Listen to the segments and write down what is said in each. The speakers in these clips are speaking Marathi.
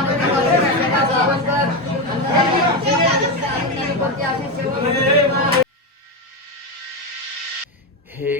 हे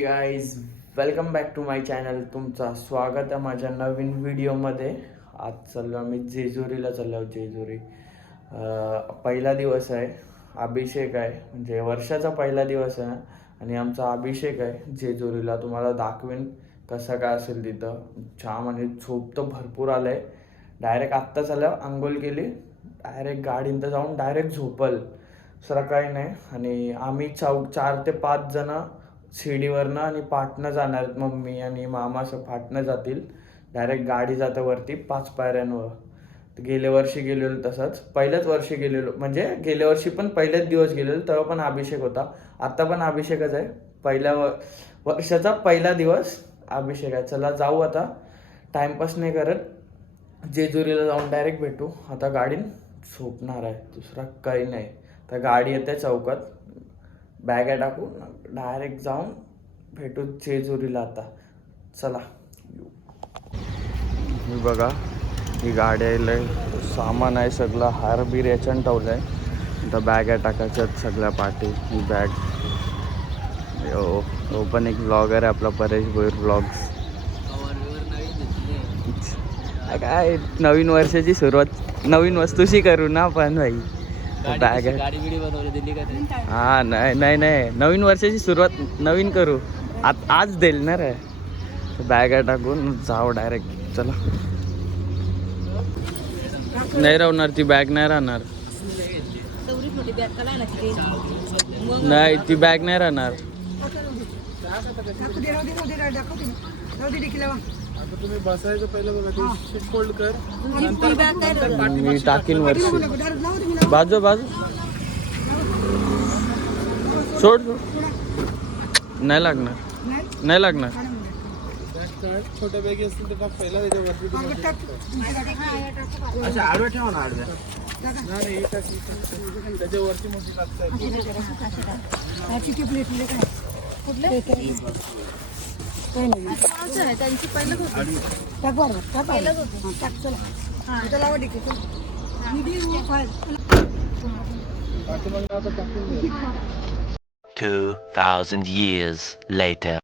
guys, welcome back to my channel. तुमचा स्वागत आहे माझ्या नवीन व्हिडिओमध्ये. आज चाललो आम्ही जेजुरीला चाललो. जेजुरी पहिला दिवस आहे, अभिषेक आहे, म्हणजे वर्षाचा पहिला दिवस आहे आणि आमचा अभिषेक आहे जेजुरीला. तुम्हाला दाखवेन कसं काय असेल तिथं. छान आणि झोप तर भरपूर आलं आहे. डायरेक्ट आत्ता चालल्यावर आंघोळ केली, डायरेक्ट गाडीनं तर जाऊन डायरेक्ट झोपल, दुसरं काही नाही. आणि आम्ही 4 ते 5 जण शिडीवरनं आणि पाटणं जाणार आहेत. मम्मी आणि मामा असं पाटणं जातील. डायरेक्ट गाडी जातं वरती 5 पायऱ्यांवर. गेल्या वर्षी गेलेलो, तसंच पहिल्याच वर्षी गेलेलो, म्हणजे गेल्या वर्षी पण पहिल्याच दिवस गेलेलो, तेव्हा पण अभिषेक होता. आता पण अभिषेकच आहे. पहिल्या वर्षाचा पहिला दिवस अभिषेक आहे. चला जाऊ आता, टाइमपास नाही करत. जेजुरीला जाऊन डायरेक्ट भेटू. आता गाडीन झोपणार आहे, दुसरा काही नाही. तर गाडी येते चौकात, बॅगा टाकून डायरेक्ट जाऊन भेटू जेजुरीला. आता चला. ही बघा, ही गाडी आहे, सामान आहे सगळं, हार बीर याच्यानं ठेवलं आहे. आता बॅगा टाकायच्यात सगळ्या पाठी. ही बॅग. हो पण एक ब्लॉगर आहे आपला, परेश भोईर ब्लॉग्स. काय नवीन वर्षाची सुरुवात नवीन वस्तूशी करू ना आपण भाई. बॅग गाडी बिडी बनवली दिली का? हा, नाही नवीन वर्षाची सुरुवात नवीन करू. आज देईल ना रे. बॅगा टाकून जाऊ डायरेक्ट. चला. नाही राहणार ती बॅग, नाही राहणार. नाही ती बॅग नाही राहणार. तुम्ही बसायचं पहिलं बघा, सीट फोल्ड कर. मी टाकीन वर्षी. बाजू सोड. नाही लागणार. छोट्या बॅगी असतील तर पहिला अच्छा आडव्या ठेवा ना, आडव्या नाही त्याच्यावरती मोठी लागतात. त्यांची पहिलं होतं. 2000 years later.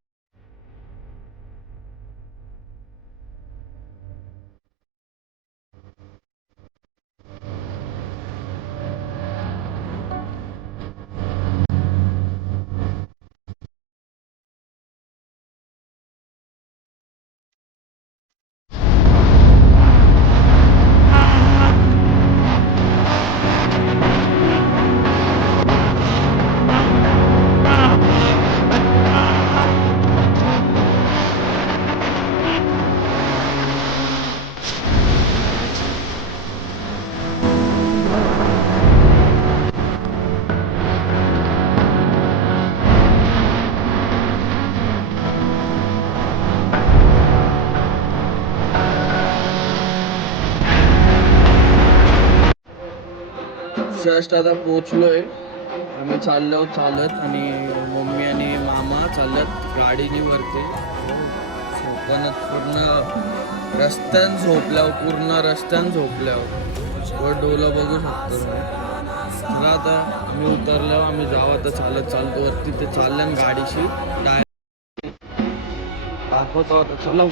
जस्ट आता पोचलोय आम्ही. चालत आणि मम्मी आणि मामा चालत गाडीने वरती. झोपणच पूर्ण रस्त्यान झोपल्यावर, पूर्ण रस्त्यान झोपल्यावर वर डोलं बघू शकतो. चला आता आम्ही उतरल्यावर आम्ही जाऊ. आता चालतो वरती. ते चालल्या गाडीशी डायरेक्ट दाखवतो आता. चला.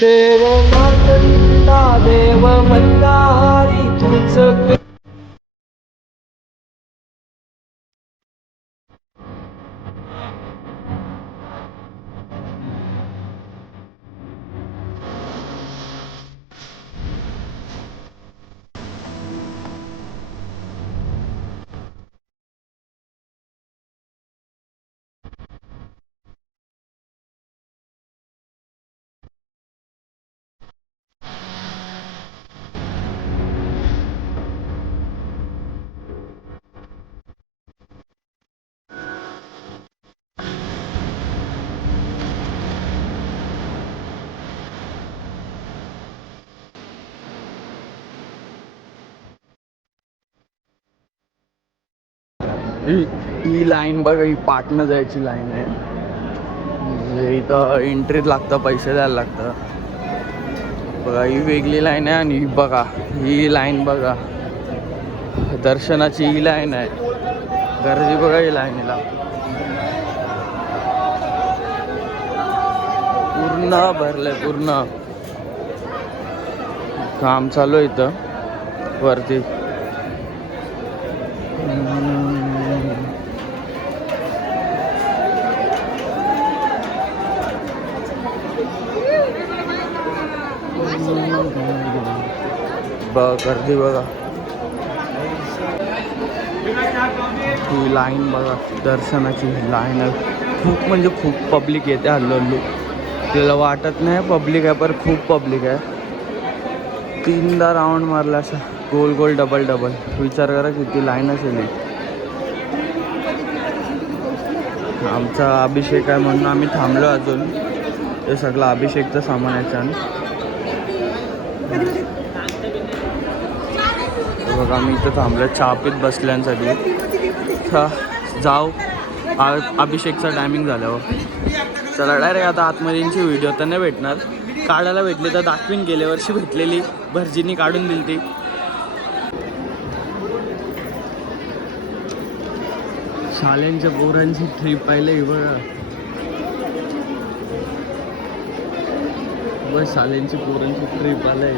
देव मातंदा देव मंदारी तुझ ही लाईन बघा, ही पाटणं जायची लाईन आहे. म्हणजे इथं एंट्रीत लागतं, पैसे द्यायला लागतं. बघा ही वेगळी लाईन आहे आणि ही बघा ही लाईन बघा, दर्शनाची ही लाईन आहे. गर्दी बघा ही लाईनीला पूर्ण भरलंय, पूर्ण काम चालू आहे इथं वरती. गर्दी बघा, ही लाईन बघा, दर्शनाची लाईन आहे. खूप म्हणजे खूप पब्लिक येते हल्लू हल्लू. आपल्याला वाटत नाही पब्लिक आहे, पण खूप पब्लिक आहे. 3दा राऊंड मारला असा गोल गोल डबल डबल. विचार करा किती लाईन असेल. आमचा अभिषेक आहे म्हणून आम्ही थांबलो अजून. हे सगळं अभिषेकचं सामान आहे. छान बघा, आम्ही इथं थांबलो चहा पीत बसल्यांसाठी. जाऊ अभिषेकचा टायमिंग झाल्यावर. चला डायरेक्ट आता आतमध्येची व्हिडिओ तर नाही भेटणार, काढायला भेटली तर दाखवीन. गेल्या वर्षी भेटलेली भरजीनी काढून दिली ती. शाळेंच्या पोरांची ट्रिप पाहिली बघा. बस शाळेंची पोरांची ट्रिप आलंय.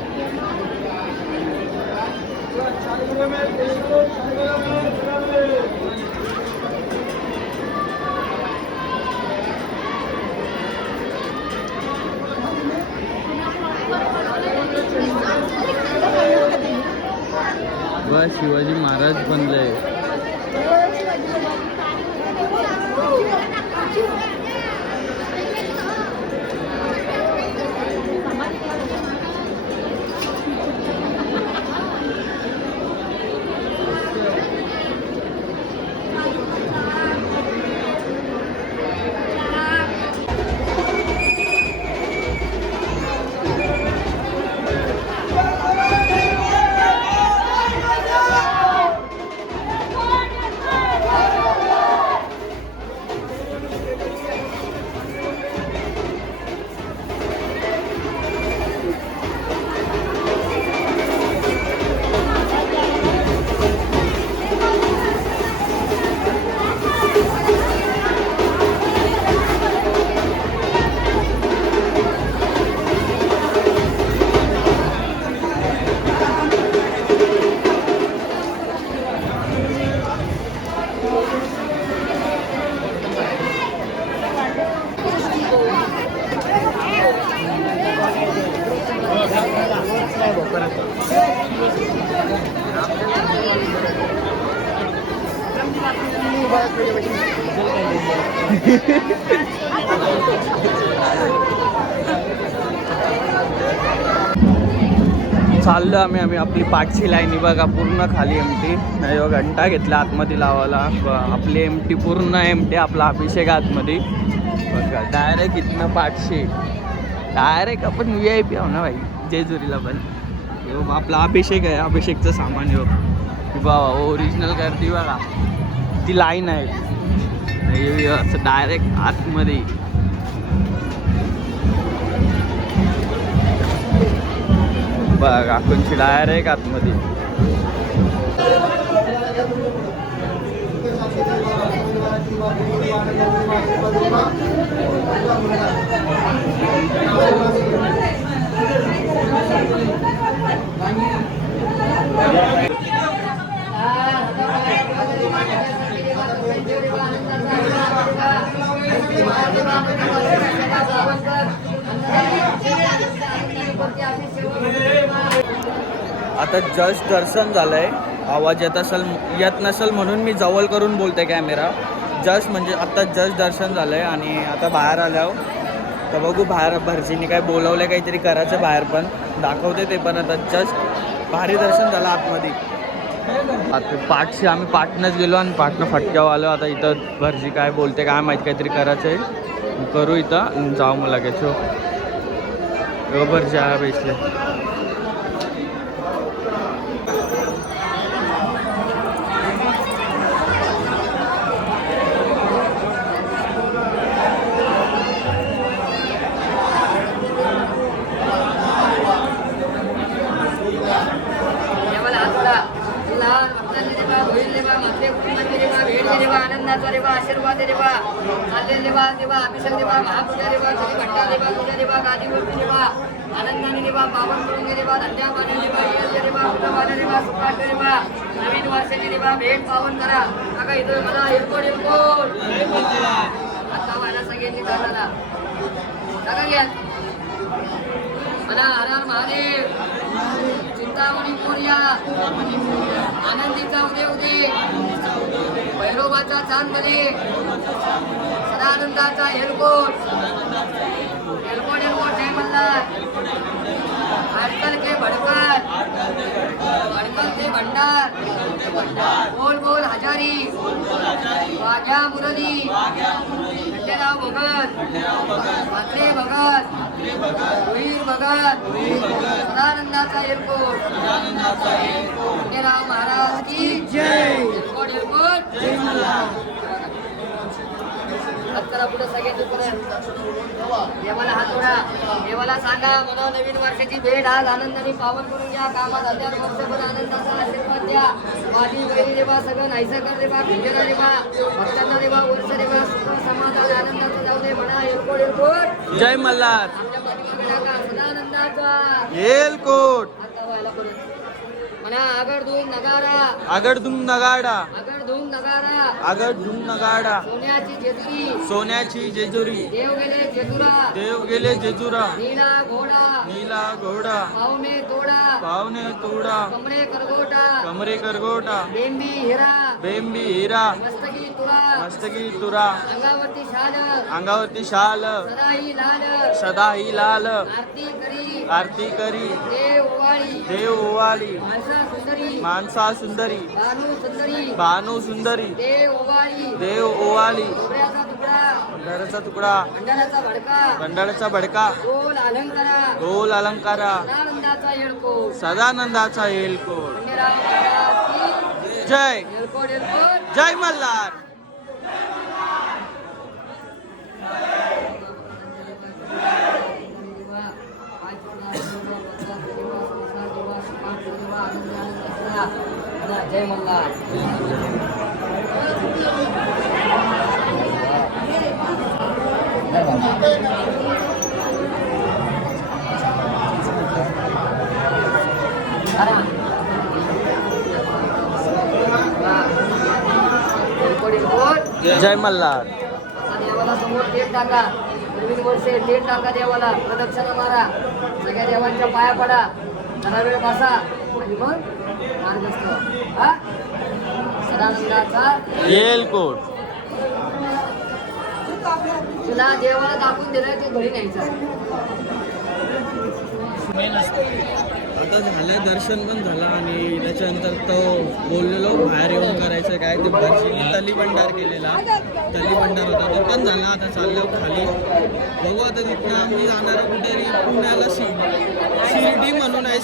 बस शिवाजी महाराज बनले. चाललो आम्ही आपली पाठची लाईनी बघा पूर्ण खाली एमटी. नाही घंटा घेतला आतमध्ये लावायला. आपली एमटी पूर्ण एमटी. आपला अभिषेक आतमध्ये बघा. डायरेक्ट इथनं पाठशे डायरेक्ट आपण VIP आहो ना भाई जेजुरीला. पण आपला अभिषेक आहे, अभिषेकचं सामान येऊ बाबा. ओरिजिनल गर्दी बघा, ती लाईन आहे असं डायरेक्ट आतमध्ये. बघा आपणची डायरेक्ट आतमध्ये. आता जस्ट दर्शन झालंय. आवाज येत नसेल म्हणून मी जवळ करून बोलते कॅमेरा. जस्ट म्हणजे आता जस्ट दर्शन झालंय आणि आता बाहेर आल्यावर तर बघू बाहेर भरजीने काय बोलवलं काहीतरी करायचं बाहेर पण दाखवते ते पण. आता जस्ट भारी दर्शन झालं आतमध्ये. आता पाठशी आम्ही पाटणंच गेलो आणि पाटणं फटक्यावर आलो. आता इथं भरजी काय बोलते काय माहिती काहीतरी करायचं आहे करू इथं जाऊ मग लगेच. हो भरजी आहे बेसले. आनंदाचा देवा आशीर्वाद देवा चाललेला देवा देवा अभिषेक देवा महापूजा देवा श्री घंटा देवा पूजा देवा गादीवरती देवा आनंदाने देवा पावन करून देवा धंद्या पाण्या देवा यश देवा पाण्या देवा सुखाट देवा नवीन वर्षाची देवा भेट पावन करा. बघा इथं मला एरकोड आता मला सगळ्यांनी जाणारा बघा घ्या मला हर हर महादेव चिंतामणी मोरया आनंदीचा उदय उदय भैरोबाचा चांदणे सदानंदाचा एलकोट एलकोट एलकोट जय मल्हार अडकल के भडकल भडकल के भंडार गोल गोल हजारी वाघ्या मुरली खंडेराव भगत म्हात्रे भगत वीर भगत सदानंदाचा एलकोट खंडेराव महाराज की जय. एलकोट एलकोट जय मल्हार. करा पुढे सगळ्यांपर्यंत देवाला हात जोडा. देवाला सांगा मला नवीन वर्षाची भेट आज आनंदाने पावन करून घ्या. कामात हजार वर्षभर आनंदाचा आशीर्वाद द्या. वादी वैरी देवा सगळं नाहीसं कर देवा भिंजरा देवा भक्तांना देवा वर्ष देवा सुख समाधान आनंदाचं जाऊ दे म्हणा. एलकोट एलकोट जय मल्हार. आपल्या पाठीमागे टाका सदानंदाचा एलकोट. आता व्हायला परत म्हणा आगडधूम नगारा आगडधूम नगाडा आगडधूम नगारा आगडधूम नगाडा सोन्याची जेजुरी सोन्याची जेजुरी देव गेले जेजुरा देव गेले जेजुरा नीला घोडा नीला घोडा पावने तोडा पावने तोडा कमरे करगोटा कमरे करगोटा बेंबी हिरा बेंबी हिरा मस्तकी तुरा मस्तकी तुरा अंगावरती शाल अंगावरती शाल सदाही लाल सदा ही लाल आरती करी आरती करी देव ओवाळी देव ओवाळी माणसा सुंदरी माणसा सुंदरी बानू सुंदरी बानू सुंदरी देव ओवाळी देव ओवाळी खोबऱ्याचा तुकडा घराचा तुकडा मंडळाचा भडका बंडाळाचा भडका गोल अलंकारा गोल अलंकारा आनंदाचा येळकोट सदानंदाचा एलकोट. खंडेराव महाराज की जय येळकोट येळकोट जय मल्हार. जय मल्हार. जय मल्हार. देवाला समोर तेल टाका. नवीन वर्षे तेल टाका देवाला. प्रदक्षिणा मारा. सगळ्या देवांच्या पाया पडा. जरा वेळ बसा आणि मग मार्गस्थ हा सदानंदाचा एलकोट. तुला देवाला दाखवून दिलं ते घरी न्यायचं. आता झालं दर्शन पण झालं आणि त्याच्यानंतर तो बोललेलो बाहेर येऊन करायचं काय ते भरशीने तली भंडार केलेला. तली भंडार होता तो पण झाला. आता चाललो खाली बघू. आता तिथनं आम्ही जाणार कुठेतरी पुण्याला शिर्डी म्हणून आहे.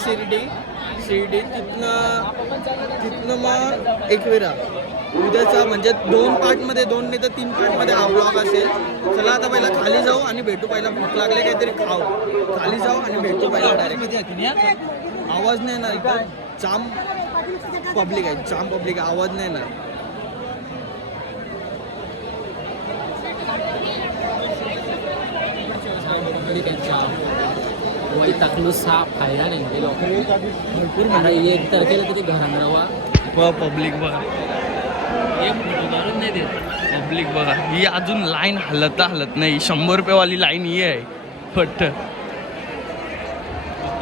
शिर्डी तिथनं मग एकविरा उद्याचा म्हणजे 2 पार्टमध्ये 2 नाही तर 3 पार्टमध्ये हा ब्लॉग असेल. चला आता पहिला खाली जाऊ आणि भेटू. पहिला भूक लागले काहीतरी खाऊ. खाली जाऊ आणि भेटू पहिला डायरेक्ट. आवाज नाही ना इथं जाम पब्लिक आहे. जाम पब्लिक आवाज नाही ना. वैतागलो साप खायला नाही गेलो भरपूर आता एक तारखेला किती घरान रवा पब्लिक बघा, एक फोटो काढून नाही देत. पब्लिक बघा, ही अजून लाईन हलत नाही. 100 रुपयेवाली लाईन ही आहे फट.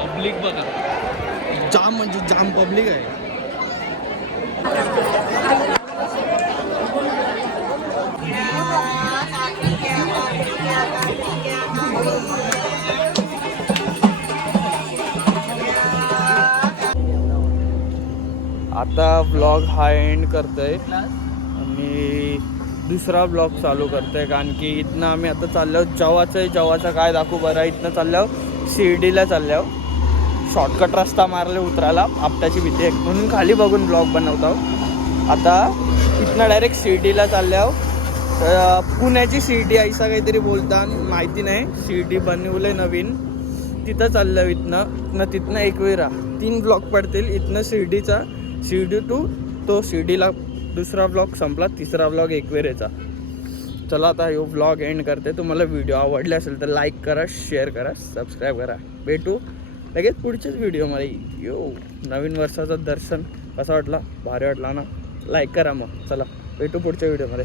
पब्लिक बघा, जाम म्हणजे जाम पब्लिक आहे. आता ब्लॉग हा एंड करतोय आणि दुसरा ब्लॉग चालू करतोय, कारण की इथनं आम्ही आता चाललो जवाचं काय दाखवू बरं. इथनं चाललो शिर्डीला चाललो, शॉर्टकट रस्ता मारले उतरायला, आपटाची भीती आहे म्हणून खाली बघून ब्लॉग बनवतो. आता इथनं डायरेक्ट शिर्डीला चाललो. पुण्याची शिर्डी ऐसा काहीतरी बोलतात, माहिती नाही. शिर्डी बनवले नवीन, तिथं चाललं. इथनं तिथनं एकविरा 3 ब्लॉग पडतील. इथनं शिर्डी टू तो शिर्डीला दुसरा ब्लॉग संपला, तिसरा ब्लॉग एकविरेचा. चला आता यो ब्लॉग एंड करते. तुम्हाला व्हिडिओ आवडले असेल तर लाईक करा, शेअर करा, सबस्क्राईब करा. भेटू लगेच पुढच्याच व्हिडिओमध्ये. नवीन वर्षाचं दर्शन कसा वाटला? भारी वाटला ना? लाईक करा मग. चला भेटू पुढच्या व्हिडिओमध्ये.